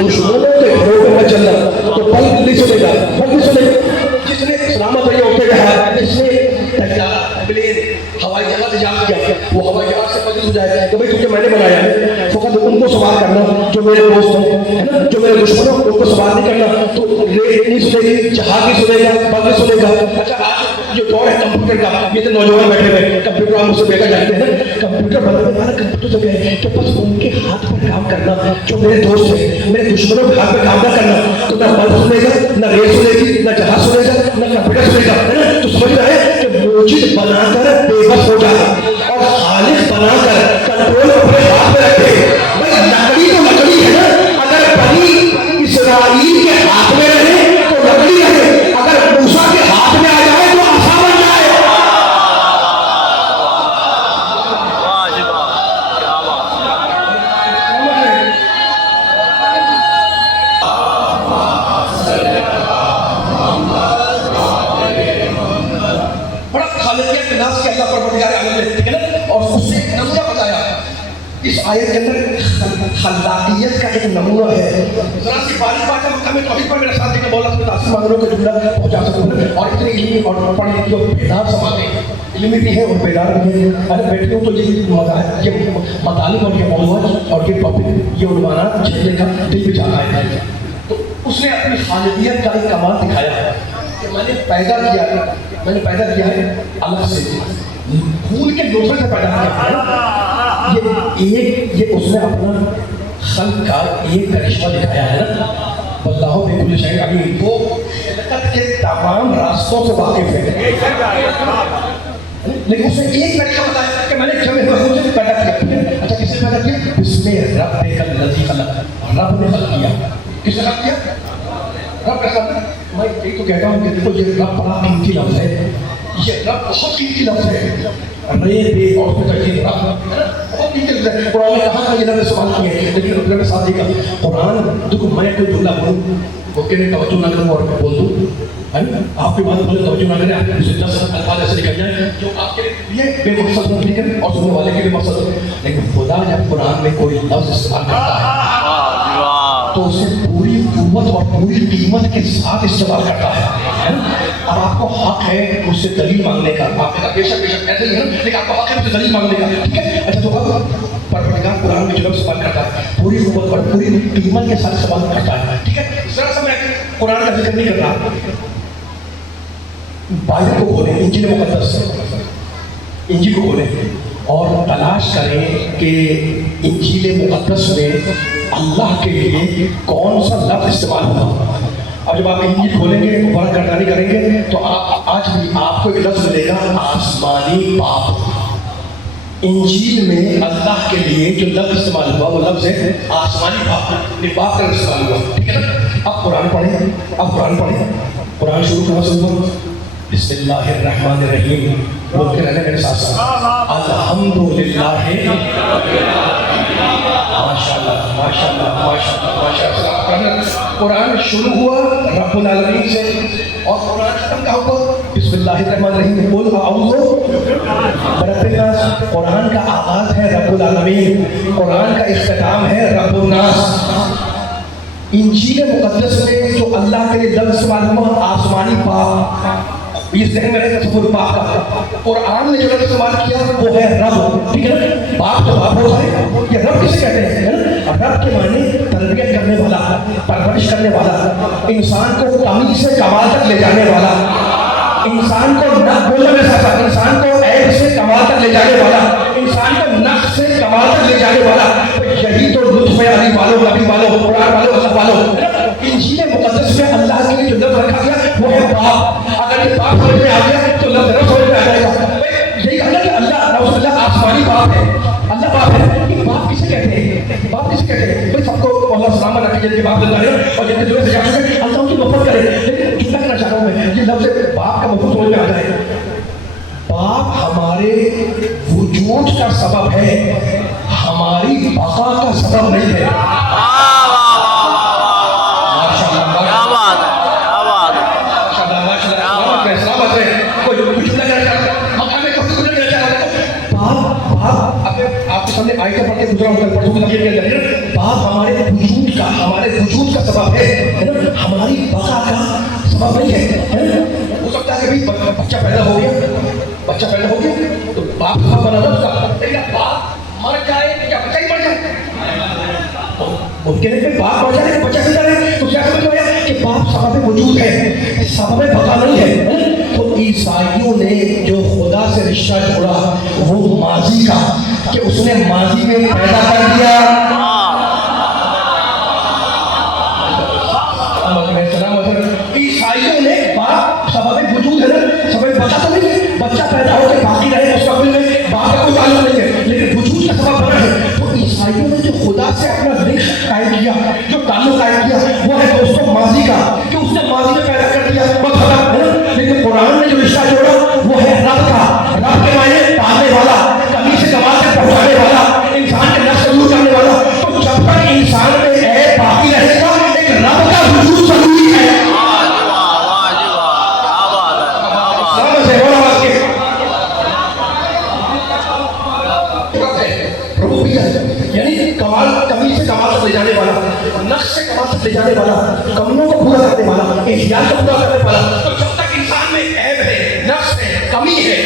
دشمنوں کے گھروں پہ مت چلنا تو پل نہیں سنے گا، پل نہیں سنے گا۔ جس نے سلامت بھیا اٹھے گا، جس نے پلین ہوائی جہاز ایجاد کیا وہ ہوائی جہاز سے پتہ ہو جائے گا کہ بھائی تجھے میں نے بنایا ہے، فقط ان کو سوال کرنا جو میرے دوست ہیں نا، جو میرے دشمنوں ان کو سوال نہیں کرنا، تو ریت نہیں سنے گی، جہاز نہیں سنے گا، پل نہیں سنے گا۔ اچھا آج جو دور ہے کمپیوٹر کا، یہ تو نوجوان بیٹھے ہوئے کمپیوٹر ہم سے بیٹھا جانتے ہیں نا، کمپیوٹر بنانے والا کمپیوٹر سے گئے تو بس ان کے ہاتھ پر کام کرنا، جو میرے دوست ہیں میرے دشمنوں کے ہاتھ پر کام نہ کرنا، تو نہ پل سنے گا، نہ ریت سنے گی، نہ جہاز سنے گا، نہ کمپیوٹر سنے گا، ہے نا۔ تو سمجھ رہے ہیں کہ موجود بنا کر بے بس ہو جانا اور خالق بنا کر کنٹرول اپنے ہاتھ میں رکھے۔ بھائی لکڑی تو لکڑی ہے نا، اگر بنی اسرائیل کے ہاتھ میں رہے تو لکڑی رہے، اگر موسیٰ کے ہاتھ میں آ جائے تو آسا بن جائے۔ بڑا خالقیت ناز کے اللہ پروردگار عالم نے، ٹھیک ہے نا، اور اس سے ایک نمونہ بتایا اس آیت کے اندر خلاقیت کا ایک نمونہ ہے۔ ذرا سی بارش بات ہے مقام توحید پر میرا ساتھ دے کے مولا سے تاثیر مانگوں کا جملہ پہنچا سکوں، اور اتنے علمی اور پڑھنے کی جو بیدار سماعتیں علمی بھی ہیں اور بیدار بھی ہیں۔ ارے بیٹھے ہوں تو یہ مطالب اور یہ موضوعات اور یہ ٹاپک یہ عنوانات چھیڑنے کا دل بھی چاہتا ہے۔ تو اس نے اپنی خالقیت کا ایک کمال دکھایا ہے کہ میں نے پیدا کیا ہے الگ سے، پھول کے نطفے سے پیدا کیا ہے۔ یہ اس نے اپنا خلق کا ایک کرشمہ دکھایا ہے نا، اللہ بكل شيء عليم، وہ خلقت کے تمام راستوں سے واقف ہے، لیکن اس نے ایک طریقہ بتایا کہ میں نے جب خود سے پیدا کیا۔ اچھا کس نے پیدا کیا؟ بسم ربک الذی خلق، رب نے خلق کیا۔ کس نے خلق کیا؟ رب کا خلق۔ میں یہی تو کہتا ہوں کہ دیکھو یہ رب بڑا قیمتی لفظ ہے، یہ رب بہت قیمتی لفظ ہے، رے بے اور کو ترجیح رب بہت قیمتی لفظ ہے۔ قرآن نے کہا تھا یہ لفظ استعمال کیے ہیں، لیکن اپنے میں ساتھ دیکھا قرآن دیکھو میں کوئی جملہ بولوں ممکن ہے توجہ نہ کروں اور میں بول دوں، ہے نا، آپ کی بات بولے توجہ نہ کریں، آپ کے اسے 10 الفاظ ایسے نکل جائیں جو آپ کے لیے بے مقصد ہو، ٹھیک ہے، اور سننے والے کے لیے مقصد ہو، لیکن خدا جب قرآن میں کوئی لفظ استعمال کرتا ہے تو اسے پوری قوت اور پوری قیمت کے ساتھ استعمال کرتا ہے نا۔ اب آپ کو حق ہے اس سے دلیل مانگنے کا، آپ نے کہا بے شک ایسے ہی ہے نا، لیکن آپ کو حق ہے اس سے دلیل مانگنے کا، ٹھیک ہے۔ اچھا تو اب پروردگار قرآن میں جو لفظ استعمال کرتا ہے پوری قوت اور پوری قیمت کے ساتھ استعمال کرتا ہے، ٹھیک ہے۔ ذرا سا میں قرآن کا ذکر نہیں کر رہا، بائبل کو کھولیں، انجیل مقدس انجیل کو کھولیں اور تلاش کریں کہ انجیل مقدس میں اللہ کے لیے کون سا لفظ استعمال ہوا۔ اور جب آپ انجیل کھولیں گے غور گردانی کریں گے تو آج بھی آپ کو ایک لفظ ملے گا آسمانی باپ۔ انجیل میں اللہ کے لیے جو لفظ استعمال ہوا وہ لفظ ہے آسمانی باپ، باپ کا استعمال ہوا، ٹھیک ہے نا۔ اب قرآن پڑھیں، قرآن شروع کرنا سنو، بسم اللہ الرحمن الرحیم، بول کے رہنے میرے ساتھ ساتھ، الحمدللہ، ماشاءاللہ ماشاءاللہ ماشاءاللہ ماشاءاللہ۔ قرآن شروع ہوا رب العالمین سے اور قرآن ختم کہا ہوا بسم اللہ الرحمن الرحیم، قل اعوذ برب الناس۔ قرآن کا آغاز ہے رب العالمین، قرآن کا اختتام ہے رب الناس۔ انجیل مقدس میں جو اللہ کے لیے لفظ استعمال ہوا آسمانی باپ، یہ ذہن میں رہے تصور باپ کا۔ قرآن نے جو لفظ استعمال کیا وہ ہے رب، ٹھیک ہے نا۔ باپ تو باپ ہوتا ہے، یہ رب کسے کہتے ہیں؟ رب کے معنی تربیت کرنے والا، پرورش کرنے والا، انسان کو کمی سے کمال تک لے جانے والا، انسان کو نہ بولنے میں ساتھ انسان کو عیب سے کمال تک لے جانے والا، انسان کو نقص سے کمال تک لے جانے والا۔ یہی تو لطف ہے علی والو، نبی والو، قرآن والو، اللہ والو۔ انجیل مقدس میں اللہ کے لیے جو لفظ رکھا گیا وہ ہے باپ۔ اگر یہ باپ سمجھ میں آ گیا تو لفظ رب سمجھ میں آ جائے گا۔ یہی کہا کہ اللہ آسمانی باپ ہے، اللہ باپ ہے۔ یہ باپ کسے کہتے ہیں؟ باپ کسے کہتے ہیں؟ بھائی سب کو اللہ سلامت رکھے جن کے باپ زندہ ہے اور جن کے دنیا سے جا چکے ہیں، اللہ ان کی مفت کرے، لیکن کیا کہنا چاہ رہا ہوں میں، یہ لفظ باپ کا مفہوم سمجھ میں آ جائے۔ باپ ہمارے وجود کا سبب ہے، ہماری بقا کا سبب نہیں ہے۔ آپ کے سامنے آئے پڑھ کے گزرا ہوتا ہے، پڑھوں کے اندر باپ ہمارے وجود کا، ہمارے وجود کا سبب ہے نا، ہماری بقا کا سبب نہیں ہے۔ ہو سکتا ہے کہ بھائی بچہ پیدا ہو گیا تو باپ کا بنا اس کا، لیکن باپ مر جائے یا بچہ ہی مر جائے، ممکن ہے کہ باپ مر جائے بچہ زندہ رہے، تو کیا سمجھ میں کہ باپ سبب وجود ہے، سبب بقا نہیں ہے۔ تو عیسائیوں نے جو خدا سے رشتہ جوڑا وہ ماضی کا، کہ اس نے ماضی میں پیدا کر دیا۔ عیسائیوں نے باپ سبب وجود ہے نا، سبب بچہ تو نہیں ہے، بچہ پیدا ہو کے باقی رہے مستقبل میں، باپ کا کوئی تعلق نہیں ہے، لیکن وجود کا سبب بنا ہے۔ تو عیسائیوں نے جو خدا سے اپنا رشتہ قائم کیا، جو تعلق قائم کیا، وہ ہے دوستوں ماضی کا، کہ اس نے ماضی میں پیدا کر دیا، بس ختم ہے نا۔ لیکن قرآن نے جو رشتہ جوڑا وہ ہے رب کا، رب کے معنی پالنے والا، کمی سے کمال تک پہنچانے والا، انسان کے نفس دور کرنے والا۔ تو جب تک انسان میں ہے باقی رہے گا، ایک رب کا وجود ضروری ہے۔ یعنی کمال، کمی سے کمال تک لے جانے والا، نقص سے کمال تک لے جانے والا، کمیوں کو پورا کرنے والا، احتیاط کو پورا کرنے والا۔ تو جب تک انسان میں عیب ہے، نقص ہے، کمی ہے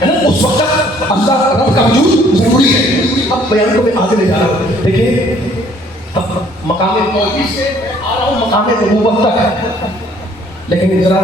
نا، اس وقت تک اللہ رب کا وجود ضروری ہے۔ اب بیان کو میں آگے لے جا رہا ہوں، دیکھیے اب مقام توحید سے آ رہا ہوں مقام نبوت تک، لیکن ذرا